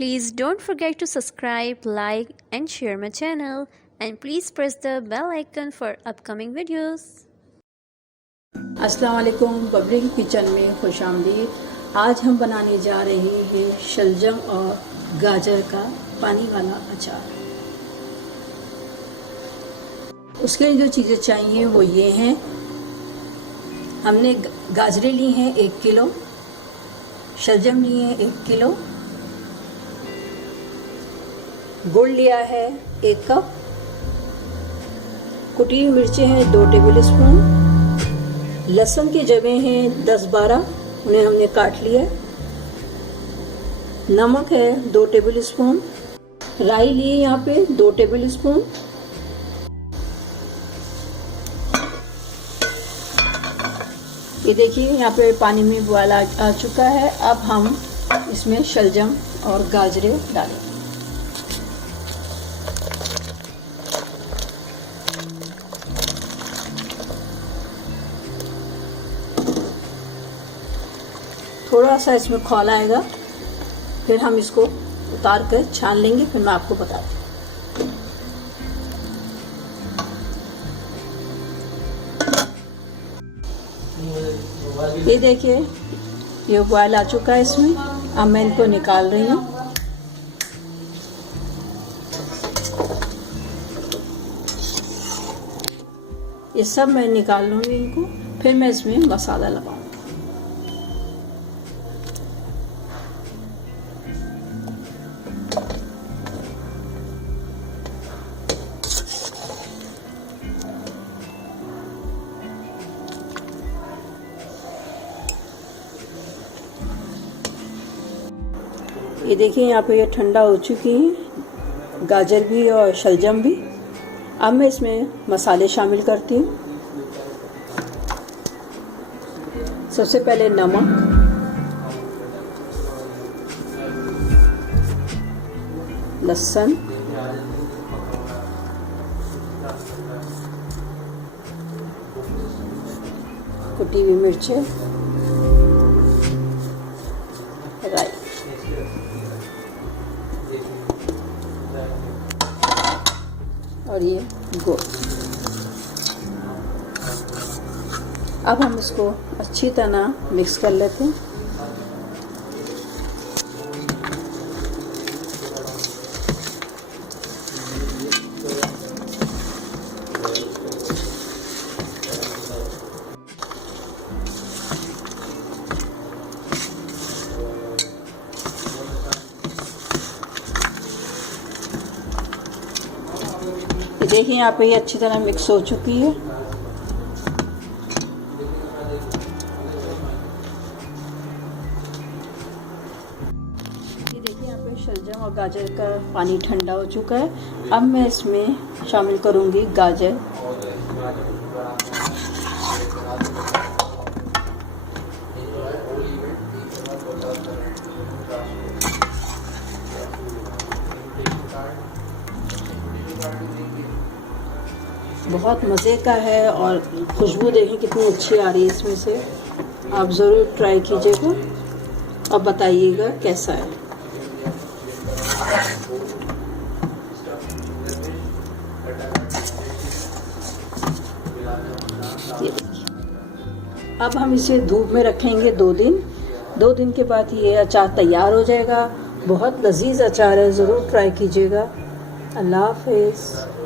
Please don't forget to subscribe, like and share my channel, and please press the bell icon for upcoming videos. अस्सलाम वालेकुम, बबरी kitchen में खुश आमदीद। आज हम बनाने जा रहे हैं शलजम और गाजर का पानी वाला अचार। उसके लिए जो चीज़ें चाहिए वो ये हैं। हमने गाजरें ली हैं 1 किलो, शलजम लिए हैं 1 किलो, गुड़ लिया है 1 कप, कुटी हुई मिर्चें हैं 2 टेबल स्पून, लहसुन की जगह हैं 10-12, उन्हें हमने काट लिया, नमक है 2 टेबल स्पून, राई लिए यहाँ पे 2 टेबल स्पून, ये देखिए यहाँ पे पानी में बॉयल आ चुका है। अब हम इसमें शलजम और गाजरें डालें। थोड़ा सा इसमें खौल आएगा, फिर हम इसको उतार कर छान लेंगे, फिर मैं आपको बताती हूँ। ये देखिए ये बॉयल आ चुका है इसमें। अब मैं इनको निकाल रही हूँ। ये सब मैं निकाल लूँगी इनको, फिर मैं इसमें मसाला लगाऊंगी। ये देखिए यहाँ पे ये ठंडा हो चुकी है गाजर भी और शलजम भी। अब मैं इसमें मसाले शामिल करती हूँ। सबसे पहले नमक, लहसुन, कुटी हुई मिर्चें, राई, और ये गुड़। अब हम इसको अच्छी तरह मिक्स कर लेते हैं। देखिए यहाँ पे ये अच्छी तरह मिक्स हो चुकी है। ये देखिए यहाँ पे शलजम और गाजर का पानी ठंडा हो चुका है। अब मैं इसमें शामिल करूँगी गाजर। बहुत मज़े का है और खुशबू देखिए कितनी अच्छी आ रही है इसमें से। आप ज़रूर ट्राई कीजिएगा और बताइएगा कैसा है। ये देखिए, अब हम इसे धूप में रखेंगे 2 दिन। 2 दिन के बाद ये अचार तैयार हो जाएगा। बहुत लजीज अचार है, ज़रूर ट्राई कीजिएगा। अल्लाह हाफ़िज़।